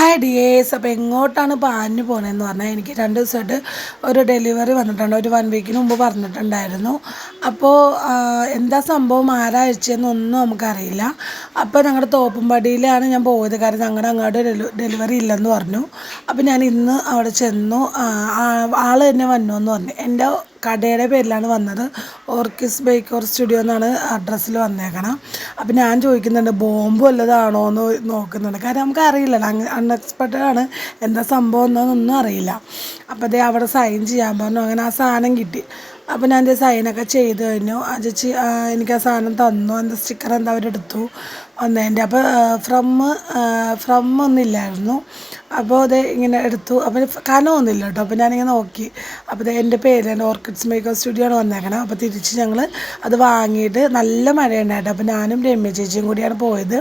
Hi dears. അപ്പോൾ എങ്ങോട്ടാണ് പാഞ്ഞു പോകണമെന്ന് പറഞ്ഞാൽ എനിക്ക് 2 ദിവസമായിട്ട് ഒരു ഡെലിവറി വന്നിട്ടുണ്ട്. ഒരു 1 വീക്കിന് മുമ്പ് പറഞ്ഞിട്ടുണ്ടായിരുന്നു. അപ്പോൾ എന്താ സംഭവം ആരാ അയച്ചതെന്നൊന്നും നമുക്കറിയില്ല. അപ്പോൾ ഞങ്ങളുടെ തോപ്പുംപടിയിലാണ് ഞാൻ പോയത്. കാരണം ഞങ്ങളുടെ അങ്ങോട്ട് ഡെലിവറി ഇല്ലെന്ന് പറഞ്ഞു. അപ്പോൾ ഞാൻ ഇന്ന് അവിടെ ചെന്നു. ആൾ തന്നെ വന്നു എന്ന് പറഞ്ഞു. എൻ്റെ കടയുടെ പേരിലാണ് വന്നത്. ഓർക്കിസ് ബേക്കർ സ്റ്റുഡിയോ എന്നാണ് അഡ്രസ്സിൽ വന്നേക്കണം. അപ്പോൾ ഞാൻ ചോദിക്കുന്നുണ്ട് ബോംബ് വല്ലതാണോ എന്ന് നോക്കുന്നുണ്ട്. കാരണം നമുക്ക് അറിയില്ലല്ലോ, അൺഎക്സ്പെക്റ്റഡ് ആണ്, എന്താ സംഭവം എന്നൊന്നും അറിയില്ല. അപ്പോൾ അതേ അവിടെ സൈൻ ചെയ്യാൻ പറഞ്ഞു. അങ്ങനെ ആ സാധനം കിട്ടി. അപ്പോൾ ഞാൻ സൈനൊക്കെ ചെയ്ത് കഴിഞ്ഞു. ആ ചേച്ചി എനിക്ക് ആ സാധനം തന്നു. എന്താ സ്റ്റിക്കർ എന്താ അവരെടുത്തു വന്നതിൻ്റെ. അപ്പോൾ ഫ്രം ഒന്നുമില്ലായിരുന്നു. അപ്പോൾ അത് ഇങ്ങനെ എടുത്തു. അപ്പോൾ കനമൊന്നുമില്ല കേട്ടോ. അപ്പോൾ ഞാനിങ്ങനെ നോക്കി. അപ്പോൾ എൻ്റെ പേര് ഓർക്കിഡ്സ് മേക്കർ സ്റ്റുഡിയോ ആണ് വന്നേക്കണം. അപ്പോൾ തിരിച്ച് ഞങ്ങൾ അത് വാങ്ങിയിട്ട് നല്ല മഴയുണ്ടായിട്ടോ. അപ്പോൾ ഞാനും രമ്യ ചേച്ചിയും കൂടിയാണ് പോയത്.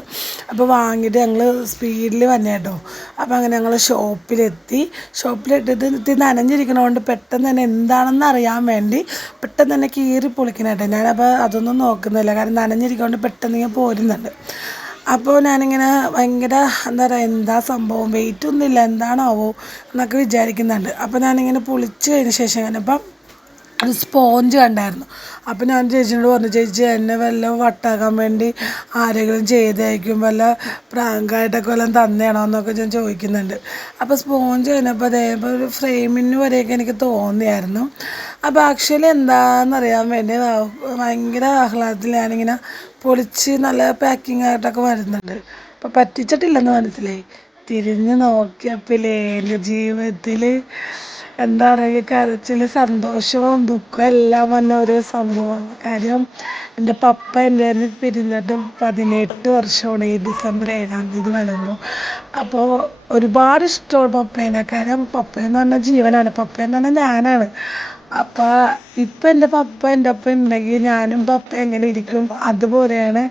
അപ്പോൾ വാങ്ങിയിട്ട് ഞങ്ങൾ സ്പീഡിൽ വന്നേ കേട്ടോ. അപ്പോൾ അങ്ങനെ ഞങ്ങൾ ഷോപ്പിലിട്ടിട്ട് ഇത് നനഞ്ഞിരിക്കണതുകൊണ്ട് പെട്ടെന്ന് തന്നെ എന്താണെന്ന് അറിയാൻ വേണ്ടി പെട്ടെന്ന് തന്നെ കീറി പൊളിക്കണേട്ടോ. ഞാനപ്പോൾ അതൊന്നും നോക്കുന്നില്ല, കാരണം നനഞ്ഞിരിക്കൊണ്ട് പെട്ടെന്ന് ഇങ്ങനെ പോരുന്നുണ്ട്. അപ്പോൾ ഞാനിങ്ങനെ ഭയങ്കര എന്താ പറയുക, എന്താ സംഭവം, വെയിറ്റൊന്നും ഇല്ല, എന്താണാവോ എന്നൊക്കെ വിചാരിക്കുന്നുണ്ട്. അപ്പോൾ ഞാനിങ്ങനെ പൊളിച്ച് കഴിഞ്ഞ ശേഷം കഴിഞ്ഞപ്പം ഒരു സ്പോഞ്ച് കണ്ടായിരുന്നു. അപ്പോൾ ഞാൻ ചേച്ചിയോട് പറഞ്ഞു, ചേച്ചി എന്നെ വല്ല വട്ടാക്കാൻ വേണ്ടി ആരെങ്കിലും ചെയ്തായിരിക്കും, വല്ല പ്രാങ്കായിട്ടൊക്കെ വല്ലതും തന്നെയാണോ എന്നൊക്കെ ഞാൻ ചോദിക്കുന്നുണ്ട്. അപ്പോൾ സ്പോഞ്ച് കഴിഞ്ഞപ്പോൾ അതേപോലെ ഒരു ഫ്രെയിമിന് വരെയൊക്കെ എനിക്ക് തോന്നിയായിരുന്നു. അപ്പോൾ ആക്ച്വലി എന്താണെന്നറിയാൻ വേണ്ടി ഭയങ്കര ആഹ്ലാദത്തിൽ ഞാനിങ്ങനെ പൊളിച്ച് നല്ല പാക്കിംഗ് ആയിട്ടൊക്കെ വരുന്നുണ്ട്. അപ്പോൾ പറ്റിച്ചിട്ടില്ലെന്ന് മനസ്സിലായി. തിരിഞ്ഞ് നോക്കിയപ്പോഴേ എൻ്റെ ജീവിതത്തിൽ എന്താ പറയുക, കരച്ചിൽ, സന്തോഷവും ദുഃഖവും എല്ലാം വന്ന ഒരു സംഭവം. കാര്യം എൻ്റെ പപ്പ എൻ്റെ പിരിഞ്ഞിട്ട് 18 വർഷമാണ്. ഈ ഡിസംബർ 7-ാം തീയതി വളർന്നു. അപ്പോൾ ഒരുപാട് ഇഷ്ടമാണ് പപ്പേനെ. കാര്യം പപ്പയെന്ന് പറഞ്ഞാൽ ജീവനാണ്, പപ്പയെന്ന് പറഞ്ഞാൽ ഞാനാണ്. അപ്പോൾ ഇപ്പം എൻ്റെ പപ്പ എൻ്റെ ഒപ്പം ഉണ്ടെങ്കിൽ ഞാനും പപ്പ എങ്ങനെ ഇരിക്കും അതുപോലെയാണ്.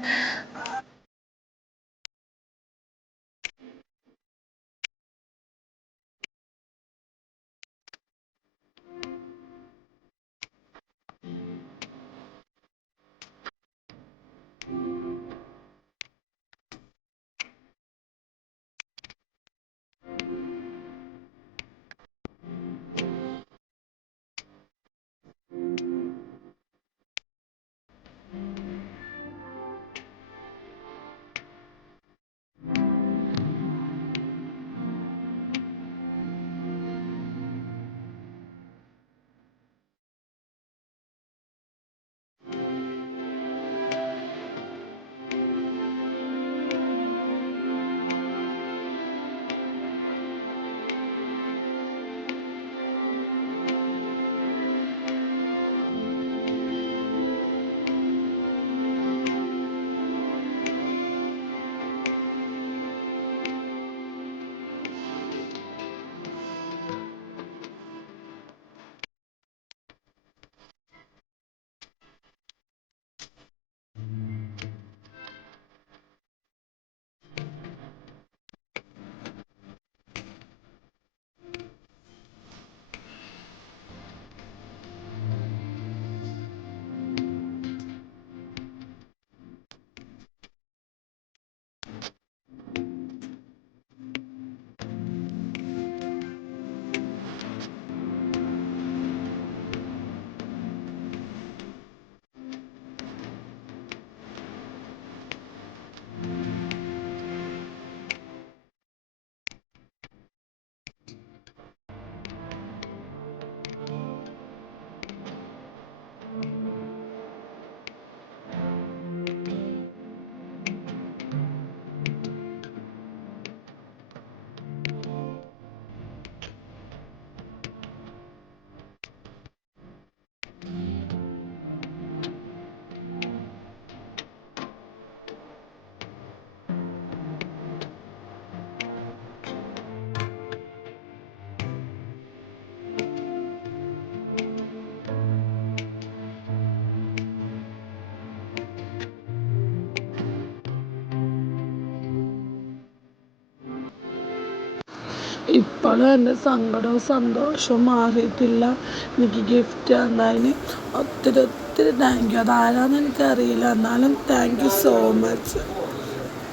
ഇപ്പോഴും എൻ്റെ സങ്കടവും സന്തോഷവും മാറിയിട്ടില്ല. എനിക്ക് ഗിഫ്റ്റ് തന്നതിന് ഒത്തിരി ഒത്തിരി താങ്ക് യു. അതാരാന്ന് എനിക്കറിയില്ല, എന്നാലും താങ്ക് യു സോ മച്ച്.